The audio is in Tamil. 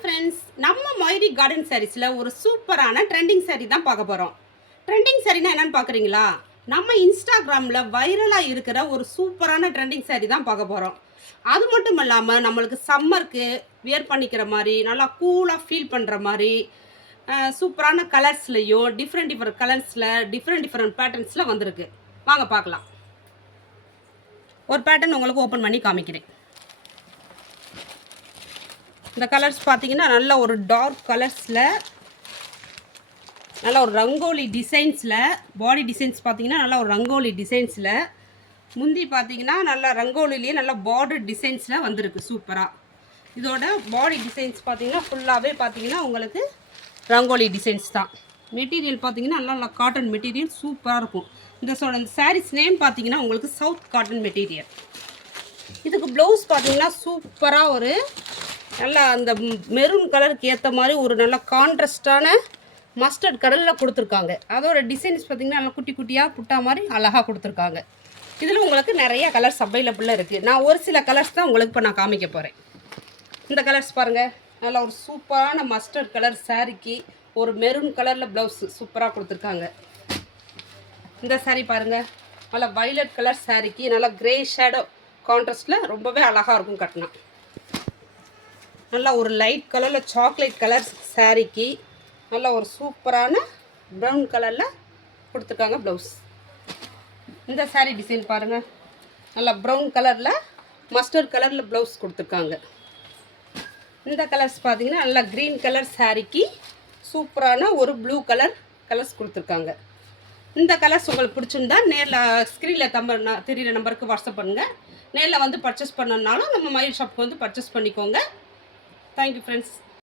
ஃப்ரெண்ட்ஸ், நம்ம மயூரி கார்டன் சாரீஸில் ஒரு சூப்பரான ட்ரெண்டிங் சாரீ தான் பார்க்க போகிறோம். ட்ரெண்டிங் சாரீனா என்னென்னு பார்க்குறீங்களா? நம்ம இன்ஸ்டாகிராமில் வைரலாக இருக்கிற ஒரு சூப்பரான ட்ரெண்டிங் சாரீ தான் பார்க்க போகிறோம். அது மட்டும் இல்லாமல் நம்மளுக்கு சம்மருக்கு வியர் பண்ணிக்கிற மாதிரி நல்லா கூலாக ஃபீல் பண்ணுற மாதிரி சூப்பரான கலர்ஸ்லையும் டிஃப்ரெண்ட் கலர்ஸில் டிஃப்ரெண்ட் பேட்டர்ன்ஸில் வந்திருக்கு. வாங்க பார்க்கலாம். ஒரு பேட்டர்ன் உங்களுக்கு ஓப்பன் பண்ணி காமிக்கிறேன். இந்த கலர்ஸ் பார்த்தீங்கன்னா நல்ல ஒரு டார்க் கலர்ஸில் நல்ல ஒரு ரங்கோலி டிசைன்ஸில் பாடி டிசைன்ஸ் பார்த்தீங்கன்னா நல்ல ஒரு ரங்கோலி டிசைன்ஸில் முந்தி பார்த்தீங்கன்னா நல்லா ரங்கோலிலேயே நல்லா பார்டர் டிசைன்ஸில் வந்திருக்கு சூப்பராக. இதோட பாடி டிசைன்ஸ் பார்த்தீங்கன்னா ஃபுல்லாகவே பார்த்தீங்கன்னா உங்களுக்கு ரங்கோலி டிசைன்ஸ் தான். மெட்டீரியல் பார்த்தீங்கன்னா நல்லா காட்டன் மெட்டீரியல் சூப்பராக இருக்கும். இந்த சாரீஸ் நேம் பார்த்தீங்கன்னா உங்களுக்கு சவுத் காட்டன் மெட்டீரியல். இதுக்கு ப்ளவுஸ் பார்த்தீங்கன்னா சூப்பராக ஒரு நல்லா அந்த மெரூன் கலருக்கு ஏற்ற மாதிரி ஒரு நல்ல கான்ட்ராஸ்டான மஸ்டர்ட் கலரில் கொடுத்துருக்காங்க. அதோட டிசைன்ஸ் பார்த்திங்கன்னா நல்லா குட்டி குட்டியாக புட்டா மாதிரி அழகாக கொடுத்துருக்காங்க. இதில் உங்களுக்கு நிறைய கலர்ஸ் அவைலபிளாக இருக்குது. நான் ஒரு சில கலர்ஸ் தான் உங்களுக்கு இப்போ நான் காமிக்க போகிறேன். இந்த கலர்ஸ் பாருங்கள், நல்லா ஒரு சூப்பரான மஸ்டர்ட் கலர் சாரீக்கு ஒரு மெரூன் கலரில் ப்ளவுஸு சூப்பராக கொடுத்துருக்காங்க. இந்த சாரீ பாருங்கள், நல்லா வைலட் கலர் சாரீக்கு நல்லா க்ரே ஷேடோ கான்ட்ராஸ்டில் ரொம்பவே அழகாக இருக்கும் கட்டினா. நல்லா ஒரு லைட் கலரில் சாக்லேட் கலர் சாரீக்கு நல்லா ஒரு சூப்பரான ப்ரௌன் கலரில் கொடுத்துருக்காங்க ப்ளவுஸ். இந்த சாரீ டிசைன் பாருங்கள், நல்லா ப்ரௌன் கலரில் மஸ்டர்ட் கலரில் ப்ளவுஸ் கொடுத்துருக்காங்க. இந்த கலர்ஸ் பார்த்தீங்கன்னா நல்லா க்ரீன் கலர் சாரீக்கு சூப்பரான ஒரு ப்ளூ கலர்ஸ் கொடுத்துருக்காங்க. இந்த கலர்ஸ் உங்களுக்கு பிடிச்சிருந்தா நேரில் ஸ்க்ரீனில் தெரியிற நம்பருக்கு வாட்ஸ்அப் பண்ணுங்கள். நேரில் வந்து பர்ச்சேஸ் பண்ணனாலும் நம்ம மயில் ஷாப்புக்கு வந்து பர்ச்சேஸ் பண்ணிக்கோங்க. Thank you, friends.